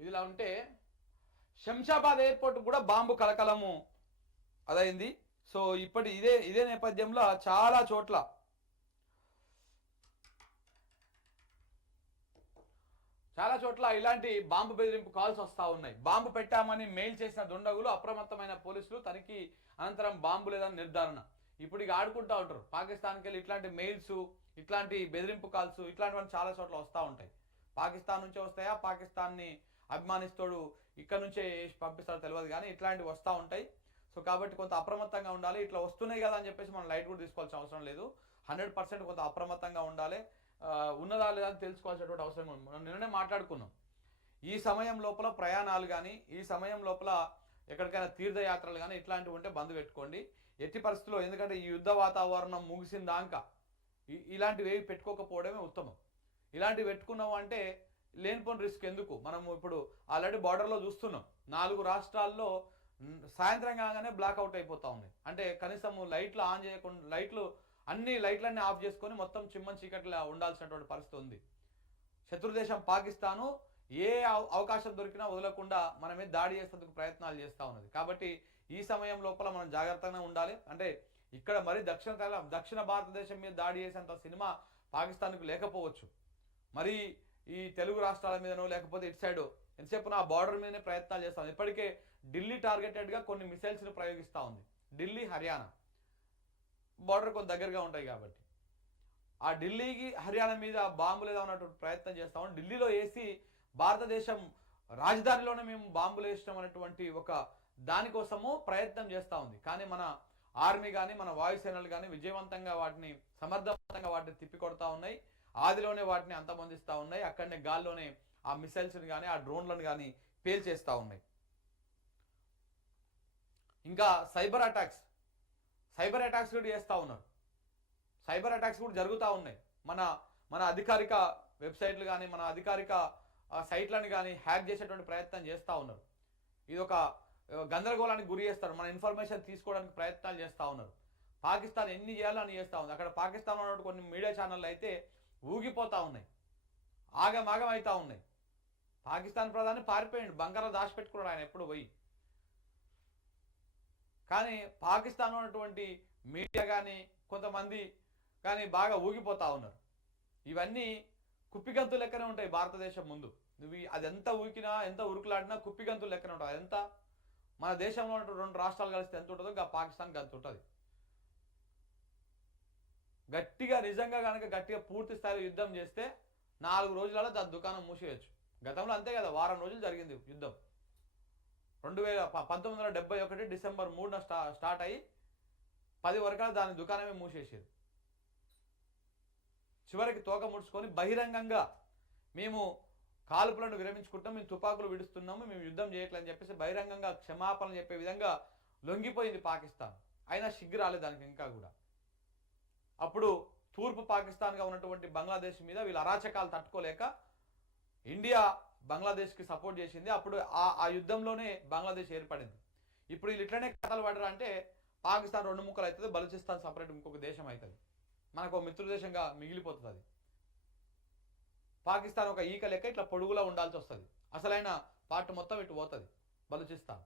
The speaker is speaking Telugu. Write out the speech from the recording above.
ఇదిలా ఉంటే శంషాబాద్ ఎయిర్పోర్ట్ కూడా బాంబు కలకలము అదైంది. సో ఇదే నేపథ్యంలో చాలా చోట్ల ఇలాంటి బాంబు బెదిరింపు కాల్స్ వస్తూ ఉన్నాయి. బాంబు పెట్టామని మెయిల్ చేసిన దుండగులు అప్రమత్తమైన పోలీసులు తనిఖీ అనంతరం బాంబు లేదని నిర్ధారణ. ఇప్పుడు ఇక ఆడుకుంటూ ఉంటారు. పాకిస్తాన్కి వెళ్ళి ఇట్లాంటి మెయిల్స్, ఇట్లాంటి బెదిరింపు కాల్స్ ఇట్లాంటివన్నీ చాలా చోట్ల వస్తూ ఉంటాయి. పాకిస్తాన్ నుంచే వస్తాయా, పాకిస్తాన్ని అభిమానిస్తోడు ఇక్కడ నుంచే పంపిస్తాడో తెలియదు, కానీ ఇట్లాంటివి వస్తూ ఉంటాయి. సో కాబట్టి కొంత అప్రమత్తంగా ఉండాలి. ఇట్లా వస్తున్నాయి కదా అని చెప్పేసి మనం లైట్ కూడా తీసుకోవాల్సిన అవసరం లేదు. 100% కొంత అప్రమత్తంగా ఉండాలి. ఉన్నదా లేదా అని తెలుసుకోవాల్సినటువంటి అవసరం ఉంది. మనం నిన్ననే మాట్లాడుకున్నాం. ఈ సమయం లోపల ప్రయాణాలు కానీ, ఈ సమయం లోపల ఎక్కడికైనా తీర్థయాత్రలు కానీ ఇట్లాంటివి ఉంటే బంద్ పెట్టుకోండి ఎట్టి పరిస్థితుల్లో. ఎందుకంటే ఈ యుద్ధ వాతావరణం ముగిసిందాక ఇలాంటివి ఏవి పెట్టుకోకపోవడమే ఉత్తమం. ఇలాంటివి పెట్టుకున్నాం అంటే లేనిపోని రిస్క్ ఎందుకు. మనం ఇప్పుడు ఆల్రెడీ బార్డర్లో చూస్తున్నాం, 4 రాష్ట్రాల్లో సాయంత్రం కాగానే బ్లాక్అవుట్ అయిపోతూ ఉన్నాయి. అంటే కనీసం లైట్లు ఆన్ చేయకుండా అన్ని లైట్లన్నీ ఆఫ్ చేసుకొని మొత్తం చిమ్మని చీకట్లా ఉండాల్సినటువంటి పరిస్థితి ఉంది. శత్రుదేశం పాకిస్తాను ఏ అవకాశం దొరికినా వదలకుండా మన మీద దాడి చేసేందుకు ప్రయత్నాలు చేస్తూ ఉన్నది. కాబట్టి ఈ సమయం లోపల మనం జాగ్రత్తగా ఉండాలి. అంటే ఇక్కడ మరి దక్షిణ భారతదేశం మీద దాడి చేసేంత సినిమా పాకిస్తాన్కు లేకపోవచ్చు, మరి ఈ తెలుగు రాష్ట్రాల మీదనో లేకపోతే ఇటు సైడ్ ఎంతసేపు ఆ బార్డర్ మీదనే ప్రయత్నాలు చేస్తాం. ఇప్పటికే ఢిల్లీ టార్గెటెడ్గా కొన్ని మిసైల్స్ని ప్రయోగిస్తూ ఉంది. ఢిల్లీ, హర్యానా బార్డర్ కొంత దగ్గరగా ఉంటాయి కాబట్టి ఆ ఢిల్లీకి హర్యానా మీద బాంబులు ఏదన్నటువంటి ప్రయత్నం చేస్తామని ఢిల్లీలో వేసి భారతదేశం రాజధానిలోనే మేము బాంబులు వేసినాం అనేటువంటి ఒక దానికోసము ప్రయత్నం చేస్తూ ఉంది. కానీ మన ఆర్మీ కానీ మన వాయుసేనలు కానీ విజయవంతంగా వాటిని సమర్థవంతంగా వాటిని తిప్పికొడతా ఉన్నాయి. ఆదిలోనే వాటిని అంతమొందిస్తూ ఉన్నాయి. అక్కడనే గాల్లోనే ఆ మిసైల్స్ని కానీ ఆ డ్రోన్లను కానీ పేల్చేస్తూ ఉన్నాయి. ఇంకా సైబర్ అటాక్స్ కూడా చేస్తూ ఉన్నారు. సైబర్ అటాక్స్ కూడా జరుగుతూ ఉన్నాయి. మన అధికారిక వెబ్సైట్లు కానీ మన అధికారిక సైట్లను కానీ హ్యాక్ చేసేటువంటి ప్రయత్నం చేస్తూ ఉన్నారు. ఇది ఒక గందరగోళానికి గురి చేస్తారు. మన ఇన్ఫర్మేషన్ తీసుకోవడానికి ప్రయత్నాలు చేస్తూ ఉన్నారు. పాకిస్తాన్ ఎన్ని చేయాలో అని చేస్తూ ఉంది. అక్కడ పాకిస్తాన్లో ఉన్నటువంటి కొన్ని మీడియా ఛానళ్ళు అయితే ఊగిపోతూ ఉన్నాయి, ఆగమాగం అవుతూ ఉన్నాయి. పాకిస్తాన్ ప్రధాని పారిపోయింది, బంగారం దాచిపెట్టుకున్నాడు ఆయన ఎప్పుడు పోయి. కానీ పాకిస్తాన్లో ఉన్నటువంటి మీడియా కానీ కొంతమంది కానీ బాగా ఊగిపోతూ ఉన్నారు. ఇవన్నీ కుప్పిగంతులు లెక్కనే ఉంటాయి భారతదేశం ముందు. అది ఎంత ఊకినా ఎంత ఉరుకులాడినా కుప్పిగంతులు లెక్కనే ఉంటుంది. అదంతా మన దేశంలో ఉన్నటువంటి 2 రాష్ట్రాలు కలిస్తే ఎంత ఉంటుందో ఇంకా పాకిస్తాన్కి అంత ఉంటుంది. నిజంగా కనుక గట్టిగా పూర్తి స్థాయిలో యుద్ధం చేస్తే 4 రోజులలో దాని దుకాణం మూసేయచ్చు. గతంలో అంతే కదా, వారం రోజులు జరిగింది యుద్ధం. 1971 డిసెంబర్ 3న స్టార్ట్ అయ్యి 10 వరకు దాని దుకాణమే మూసేసారు. చివరికి తోక ముడుచుకొని బహిరంగంగా మేము కాల్పులను విరమించుకుంటాం, మేము తుపాకులు విడుస్తున్నాము, మేము యుద్ధం చేయట్లేదని చెప్పేసి బహిరంగంగా క్షమాపణలు చెప్పే విధంగా లొంగిపోయింది పాకిస్తాన్. అయినా సిగ్గు రాలేదు దానికి ఇంకా కూడా. అప్పుడు తూర్పు పాకిస్తాన్గా ఉన్నటువంటి బంగ్లాదేశ్ మీద వీళ్ళ అరాచకాలు తట్టుకోలేక ఇండియా బంగ్లాదేశ్కి సపోర్ట్ చేసింది. అప్పుడు ఆ యుద్ధంలోనే బంగ్లాదేశ్ ఏర్పడింది. ఇప్పుడు వీళ్ళు ఇట్లనే కథలు పడరా అంటే పాకిస్తాన్ 2 ముక్కలు అవుతుంది, బలూచిస్తాన్ సపరేట్ ఇంకొక దేశం అవుతుంది, మనకు ఒక మిత్ర దేశంగా మిగిలిపోతుంది. అది పాకిస్తాన్ ఒక ఈక లెక్క ఇట్లా పొడుగులా ఉండాల్సి వస్తుంది. అసలైన పార్ట్ మొత్తం ఇటు పోతుంది బలూచిస్తాన్.